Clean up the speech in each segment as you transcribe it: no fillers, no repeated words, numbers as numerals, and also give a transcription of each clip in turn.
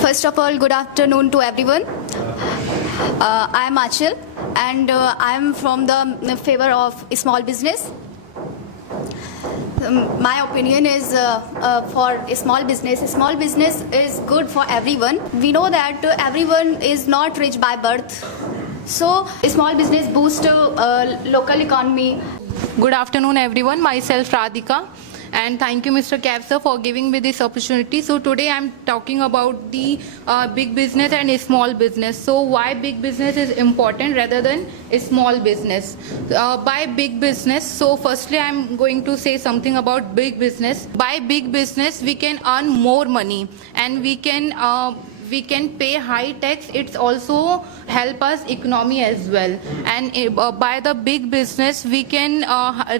First of all, good afternoon to everyone. I am Achal and I am from the favor of small business. My opinion is for small business is good for everyone. We know that everyone is not rich by birth. So small business boosts local economy. Good afternoon, everyone. Myself Radhika, and thank you, Mr. Kaif sir, for giving me this opportunity. So today I'm talking about the big business and small business. So why big business is important rather than a small business? By big business, so firstly I'm going to say something about big business. By big business, we can earn more money and we can pay high tax. It's also help us economy as well, and by the big business we can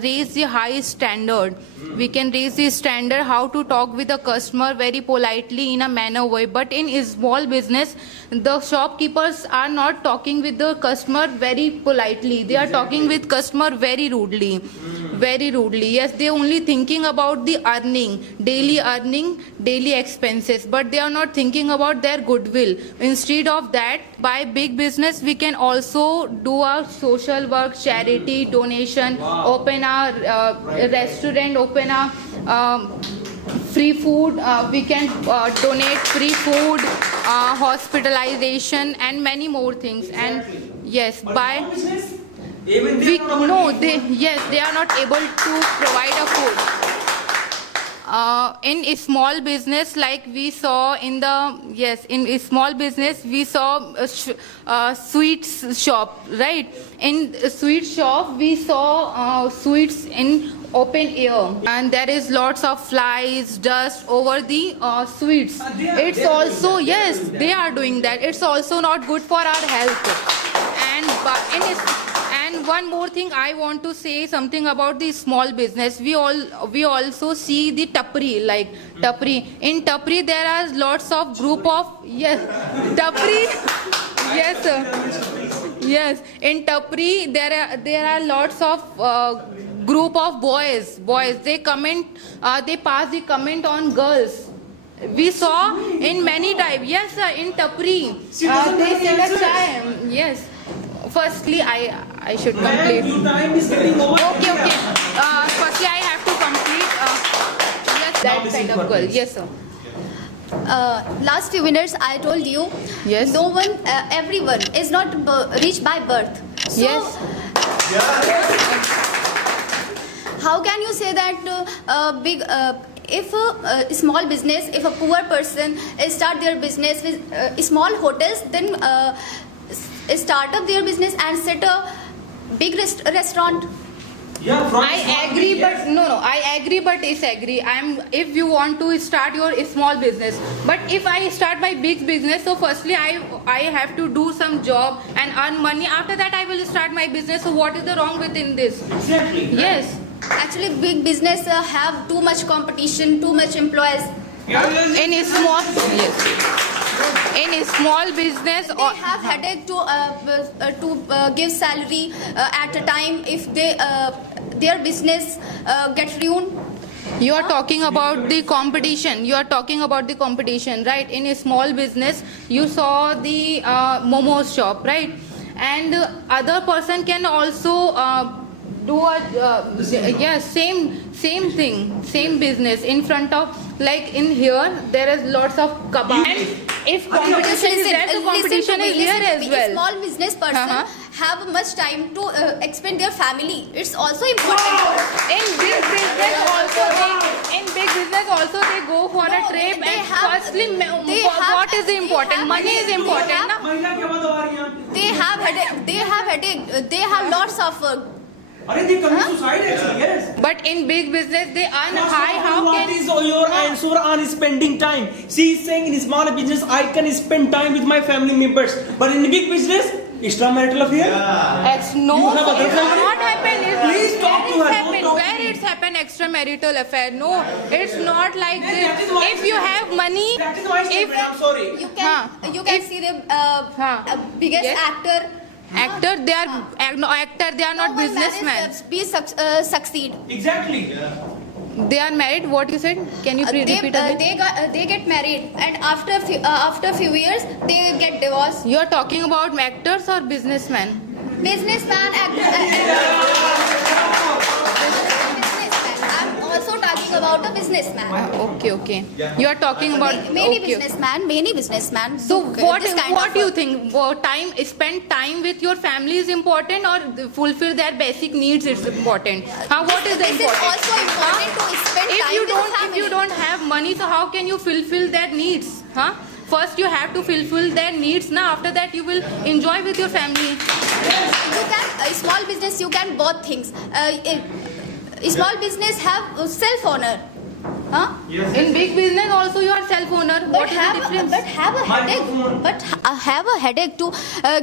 raise the high standard. We can raise the standard how to talk with the customer very politely in a manner way. But in small business, the shopkeepers are not talking with the customer very politely. They are talking with customer very rudely. Very rudely. Yes, they only thinking about the earning, daily expenses, but they are not thinking about their goodwill. Instead of that, by big business we can also do our social work, charity, donation, open our restaurant, open our free food. We can donate free food, hospitalization, and many more things. And yes, by they are not able to provide a food. In a small business, like we saw in a small business we saw a sweets shop, right? In a sweet shop we saw sweets in open air, and there is lots of flies, dust over the sweets. It's also, yes, they are doing that. It's also not good for our health. And one more thing, I want to say something about the small business. We also see the tapri, like tapri. In tapri there are lots of group of tapri. Yes, sir. Yes, in tapri there are lots of group of boys. They comment. They pass the comment on girls. We saw in many types. Yes, sir. In tapri, they sell a chai. Yes. Firstly, I should complete. Okay. Firstly, I have to complete. Yes, that kind of girl. Yes, sir. Last few minutes I told you, yes, no one, everyone is not rich by birth. So, yes. How can you say that if a small business, if a poor person start their business with small hotels, then start up their business and set a big restaurant? I agree, but I agree but disagree. If you want to start your small business, but if I start my big business, so firstly I have to do some job and earn money. After that I will start my business. So what is the wrong within this? Exactly. Yes. Actually, big business have too much competition, too much employees. In a small business, They have headache to give salary at a time if their business gets ruined. you are talking about the competition. Right? In a small business, you saw the momos shop, right? And other person can also do a same thing, same business in front of, like in here there is lots of kebab. And if competition is there, so competition is here as well. A small business person have much time to expend their family. It's also important. In big business also they go for a trip. And firstly, what is important? Money is important, na? They have headache. They have lots of work. They commit suicide actually, yes. But in big business they earn high. How what can is your answer on spending time? She is saying in small business I can spend time with my family members, but in big business, extramarital affair. No, You have other it's family? not happen. Please talk to her. Happen. Where it's happened extramarital affair? No, it's not like this. If you have money, That is my statement. I'm sorry. You can see the biggest Yes. Actor, they are not businessmen. Succeed. Exactly. They are married. What you said? Can you repeat again? They get married, and after few years they get divorced. You are talking about actors or businessmen? Businessman, I'm also talking about a businessman. Okay. You are talking about Many okay. businessman. So do what this kind what of do you work. think? Spend time with your family is important, or fulfill their basic needs is important? What is the This is important? also important to spend If time you with don't family. have money, so how can you fulfill their needs? First you have to fulfill their needs. Now after that you will enjoy with your family. You can small business. You can both things. Small business have self owner. In big business also you are self owner. What is the difference? But have a headache. But have a headache to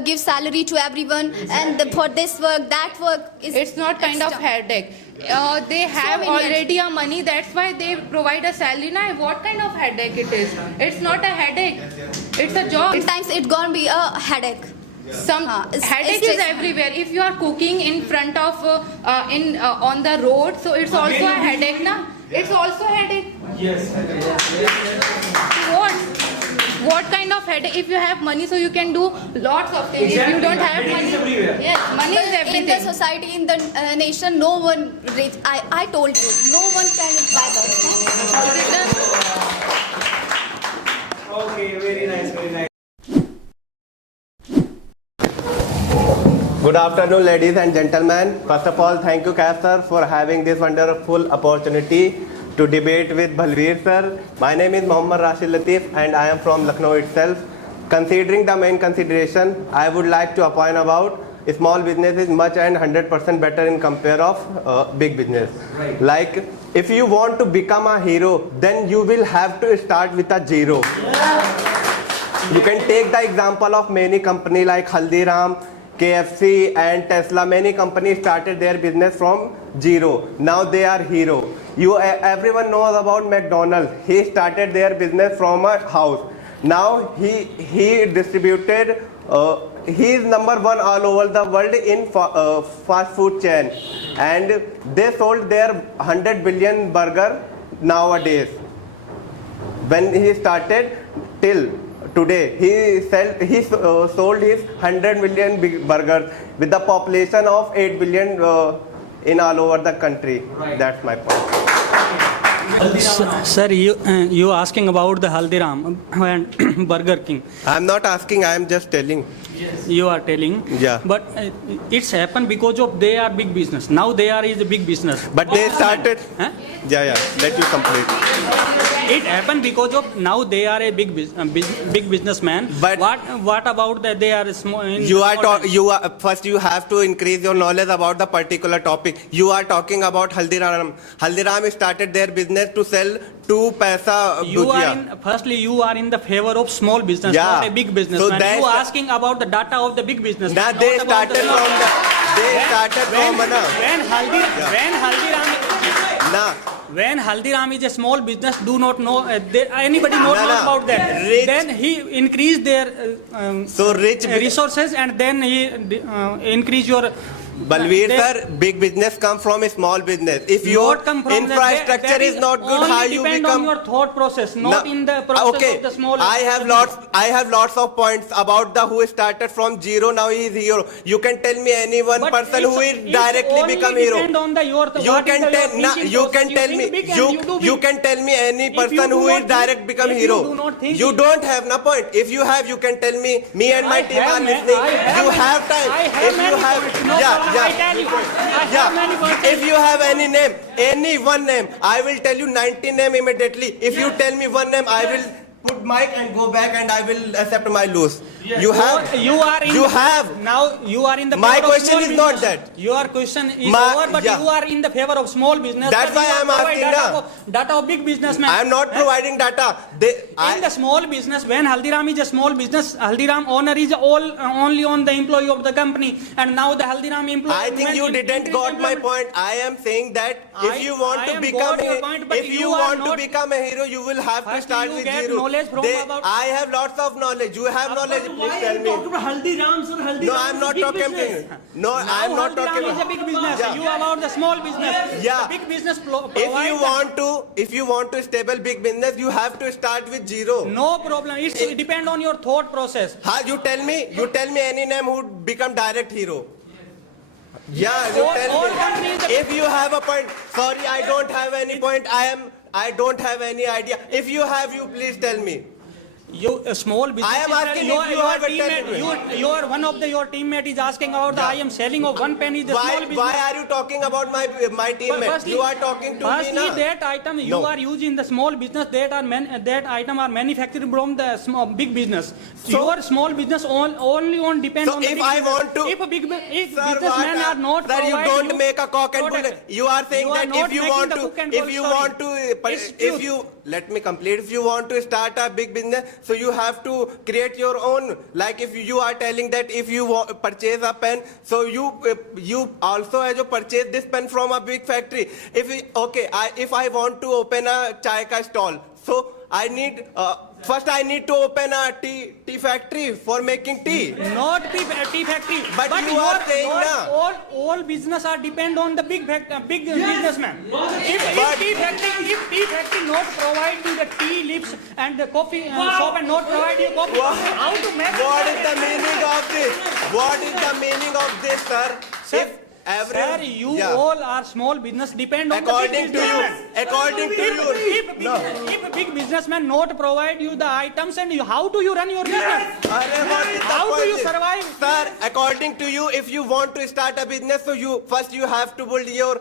give salary to everyone, and for this work, that work is. It's not kind of extra. headache. They have many already a money. That's why they provide a salary. Now what kind of headache it is? It's not a headache. It's a job. Sometimes it's gonna be a headache. Headache it's is just- everywhere. If you are cooking in front of on the road, so it's also a headache, na? It's also a headache. Yes. What kind of headache? If you have money, so you can do lots of things. If you don't have Headache is money, everywhere. yes, money is In the everything. society, in the nation, no one rich. I told you, no one can buy that. Okay, very nice. Good afternoon, ladies and gentlemen. First of all, thank you, Kaif sir, for having this wonderful opportunity to debate with Balveer sir. My name is Mohammad Rashid Latif and I am from Lucknow itself. Considering the main consideration, I would like to opine about small business is much and 100% better in compare of big business. Right. Like, if you want to become a hero, then you will have to start with a zero. You can take the example of many companies like Haldiram, KFC and Tesla. Many companies started their business from zero. Now they are hero. Everyone knows about McDonald's. He started their business from a house. Now he distributed. He is number one all over the world in fast food chain, and they sold their 100 billion burger nowadays. When he started till today, he sold his 100 million burgers with the population of 8 billion in all over the country. Right. That's my point. Sir, you asking about the Haldiram and Burger King. I'm not asking, I am just telling. You are telling. Yeah. But it's happened because of they are big business. Now they are is a big business. But they started. Huh? Yeah. Let you complete. It happened because of now they are a big businessman. But- what about that they are small? You are first. You have to increase your knowledge about the particular topic. You are talking about Haldiram. Haldiram started their business to sell 2 paisa bhujia. Firstly, you are in the favor of small business, Yeah. not a big business. So You that's are the- asking about the data of the big business. Now not they about started the small from Nah. When Haldiram is a small business, do not know anybody not No, know no. about that. Rich- Then he increase their So rich resources, and then he increase your. Balveer they- sir, big business come from a small business. If your not come from the- infrastructure that is not good, only how you depend become? on your thought process, not No. in the process Okay. of the small. I have lots of points about the who started from zero. Now he is hero. You can tell me any one But person who it's- is it's directly only become hero. depend on the your You what is can the your tell thinking you process. can tell think me big and you do you big. can tell me any If you person do who not is direct think- become if hero. you do not think You it- don't have no point. If you have, you can tell me. Me and my I team have are ma- listening. I have You many- have time. I have If you many have, points. No yeah, problem. I yeah. tell you. I have Yeah, many points. if you have any name, any one name, I will tell you 90 name immediately. If you tell me one name, I will put mic and go back and I will accept my lose. You have. You are in. You have. Now you are in the. My favor of question small is not business. that. Your question is My- over, but yeah. you are in the favor of small business. That's but why you I am provide asking data now. data of big businessman. I am not providing data. In the small business, when Haldiram is a small business, Haldiram owner is only on the employee of the company, and now the Haldiram employee. I think you didn't got my point. I am saying that if you want I to am become got your point, but if you you are want to not- become a hero, you will have to First start you with get zero. knowledge knowledge from about. I have lots of knowledge. You have knowledge. Please Why are tell you me. talking about Haldiram, sir? Haldiram No, I'm is a not big talking. business. No, I'm not talking. Haldiram is a big business. Yeah. You about the small business. Yeah. The big business If provide you want to stable big business, you have to start with zero. no problem. It depend on your thought process. You tell me any name who become direct hero. Yeah, you All tell companies- me. If you have a point, sorry, I don't have any point. I don't have any idea. If you have, you please tell me. You a small business. I am asking if you have a teammate. Your one of your teammate is asking about the I am selling of 1 penny. The small business. Why are you talking about my teammate? Firstly- You are talking to me Firstly, now. that item you No. are using the small business that item are manufactured from the small big business. So- Your small business only on depend So on the if big I business. want to- if Sir, businessmen are not sir, you provide don't make a cock and bull. product, You are saying you are that not if you making want the to, cook and if bull you story. want to, It's if truth. you let me complete. If you want to start a big business, so you have to create your own. Like if you are telling that if you purchase a pen, so you also have to purchase this pen from a big factory. If I want to open a chai ka stall, so I need first I need to open a tea factory for making tea. Not tea factory. But you are saying na. all business are depend on the big businessman. If But- tea factory not provide you the tea leaves and the coffee shop and not provide you coffee, how to make What is the meaning of this? What is the meaning of this, sir? Sir, If every, Sir, you Yeah. all are small business depend on According the to big you, businessman. according to you, If a big businessman not provide you the items and how do you run your business? What is the How do point? you survive? Sir, according to you, if you want to start a business, so you have to build your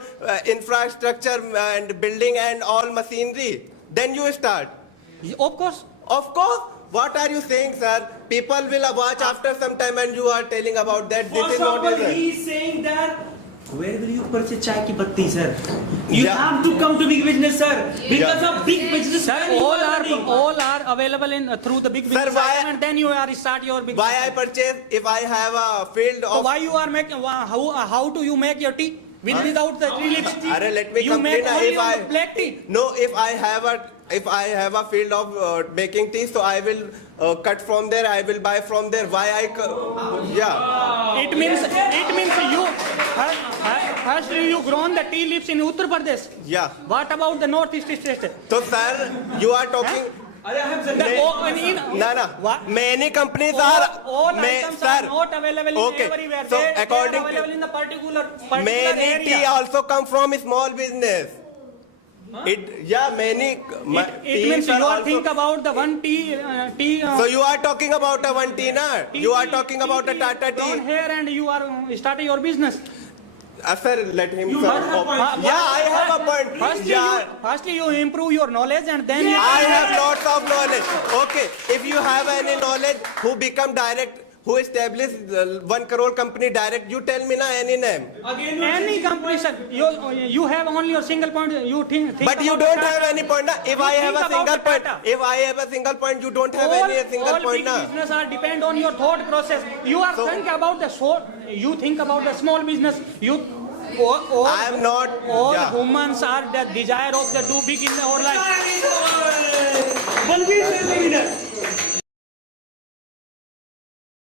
infrastructure and building and all machinery. Then you start. Of course. Of course. What are you saying, sir? People will watch after some time, and you are telling about that. This For is not example, it. he is saying that where will you purchase chai ki batti, sir? You Yeah. have to come to big business, sir. Because Yeah. of big business, Sir, all are available in through the big Sir, business why- item and then you are start your big Why I business. purchase if I have a field So of why you are making how do you make your tea without the tea leaves? Arre, let me you complete make now. only If on I- the black tea. No, if I have a field of making tea, so I will cut from there. I will buy from there. Yeah. It means you first you grown the tea leaves in Uttar Pradesh. Yeah. What about the northeast state? So, sir, you are talking. I have said What? Many companies All are. items Sir, are not available okay. in everywhere. So, They are according to- available in the particular many area. tea also come from small business. Many It means teas are you are also- think about the one tea. So you are talking about a one tea, na? You are talking about a Tata Down tea. here and you are starting your business. Sir, let him. You sir. have a point. Yeah, I have a point. Firstly, you improve your knowledge and then you I have lots of knowledge. Okay, if you have any knowledge, who become direct, who established 1 crore company direct, you tell me na any name. Again, any company, sir, you have only your single point. You think But you about don't the have data. any point na. If You I have think a about single the point, data. if I have a single point, you don't have all, any single all point big na. business are depend on your thought process. You are So- think about the you think about the small business. All I am not. All Yeah. humans are the desire of the do big in our life. Balbir is the leader.